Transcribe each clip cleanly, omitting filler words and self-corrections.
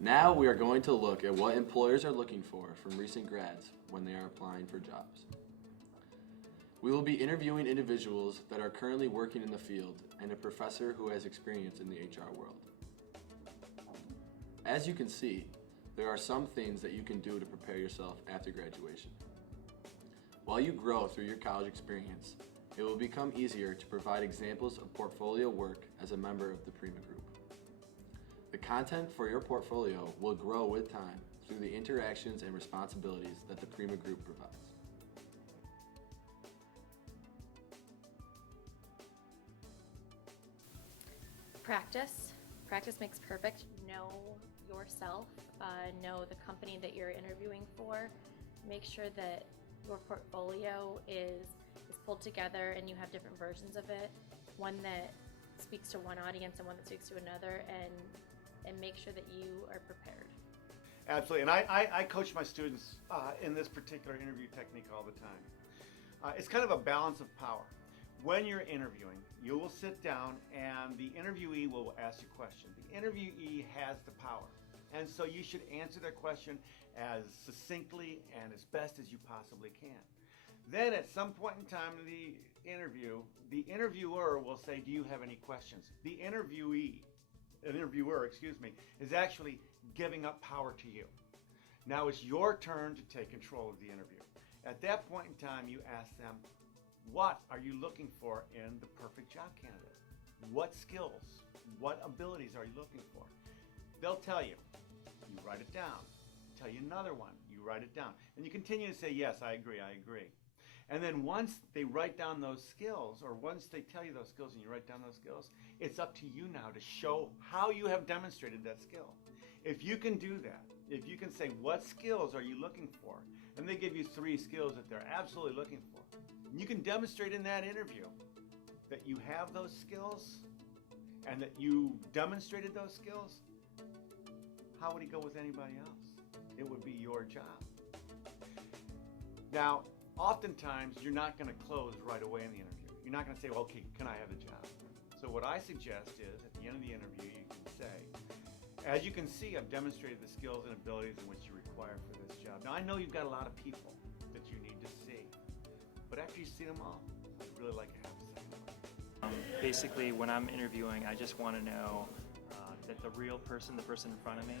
Now we are going to look at what employers are looking for from recent grads when they are applying for jobs. We will be interviewing individuals that are currently working in the field and a professor who has experience in the HR world. As you can see, there are some things that you can do to prepare yourself after graduation. While you grow through your college experience, it will become easier to provide examples of portfolio work as a member of the Prima Group. The content for your portfolio will grow with time through the interactions and responsibilities that the Prima Group provides. Practice. Practice makes perfect. Know yourself, know the company that you're interviewing for. Make sure that your portfolio is pulled together and you have different versions of it. One that speaks to one audience and one that speaks to another, and make sure that you are prepared. Absolutely, and I coach my students in this particular interview technique all the time. It's kind of a balance of power. When you're interviewing, you will sit down and the interviewee will ask you a question. The interviewee has the power, and so you should answer their question as succinctly and as best as you possibly can. Then at some point in time in the interview, the interviewer will say, do you have any questions? The interviewer, is actually giving up power to you. Now it's your turn to take control of the interview. At that point in time, you ask them, what are you looking for in the perfect job candidate? What skills, what abilities are you looking for? They'll tell you. You write it down. Tell you another one. You write it down. And you continue to say, yes, I agree, I agree. And then once they write down those skills, or once they tell you those skills and you write down those skills, it's up to you now to show how you have demonstrated that skill. If you can do that, if you can say, what skills are you looking for? And they give you 3 skills that they're absolutely looking for. And you can demonstrate in that interview that you have those skills and that you demonstrated those skills. How would he go with anybody else? It would be your job. Now, oftentimes, you're not going to close right away in the interview. You're not going to say, well, okay, can I have the job? So what I suggest is, at the end of the interview, you can say, as you can see, I've demonstrated the skills and abilities in which you require for this job. Now, I know you've got a lot of people that you need to see, but after you see them all, I'd really like to have a second one. Basically, when I'm interviewing, I just want to know that the real person, the person in front of me,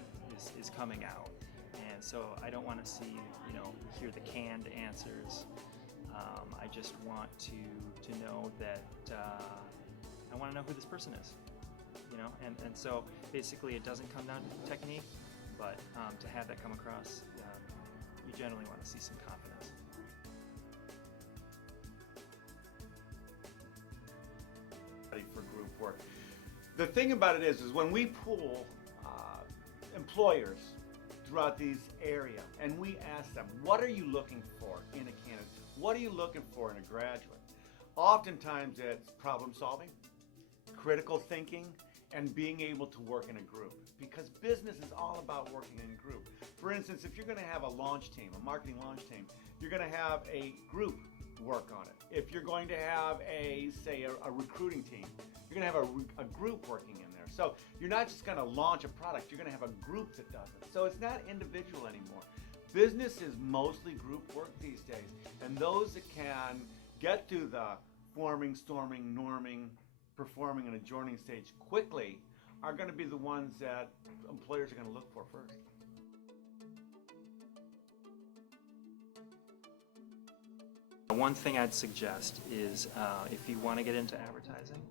is coming out. And so I don't want to see, hear the canned answers. I just want to know that I want to know who this person is, and so basically it doesn't come down to technique, but to have that come across, you generally want to see some confidence. For group work. The thing about it is when we pool employers throughout these area and we ask them, what are you looking for in a candidate? What are you looking for in a graduate? Oftentimes it's problem solving, critical thinking, and being able to work in a group, because business is all about working in a group. For instance, if you're going to have a launch team, a marketing launch team, you're going to have a group work on it. If you're going to have a recruiting team, you're going to have a group working in there. So you're not just going to launch a product, you're going to have a group that does it. So it's not individual anymore. Business is mostly group work these days, and those that can get through the forming, storming, norming, performing, and adjourning stage quickly are going to be the ones that employers are going to look for first. One thing I'd suggest is if you want to get into advertising,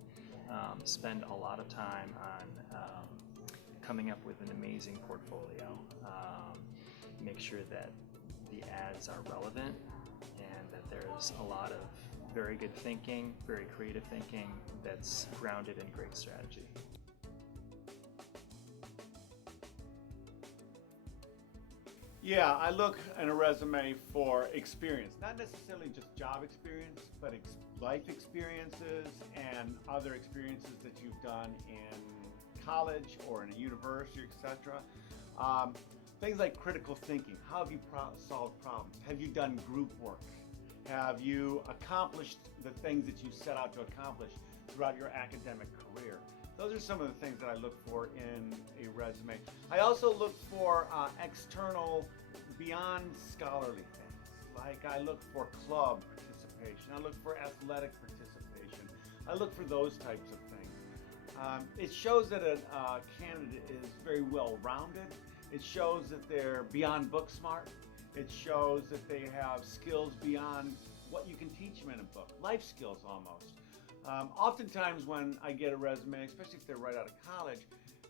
spend a lot of time on coming up with an amazing portfolio. Make sure that the ads are relevant and that there's a lot of very good thinking, very creative thinking that's grounded in great strategy. Yeah, I look in a resume for experience, not necessarily just job experience, but life experiences and other experiences that you've done in college or in a university, etc. Things like critical thinking. How have you solved problems? Have you done group work? Have you accomplished the things that you set out to accomplish throughout your academic career? Those are some of the things that I look for in a resume. I also look for external, beyond scholarly things. Like I look for club participation. I look for athletic participation. I look for those types of things. It shows that a candidate is very well-rounded. It shows that they're beyond book smart. It shows that they have skills beyond what you can teach them in a book, life skills almost. Oftentimes when I get a resume, especially if they're right out of college,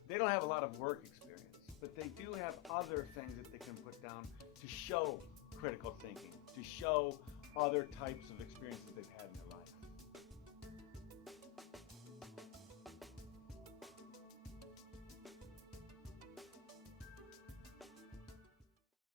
they don't have a lot of work experience, but they do have other things that they can put down to show critical thinking, to show other types of experiences they've had in their life.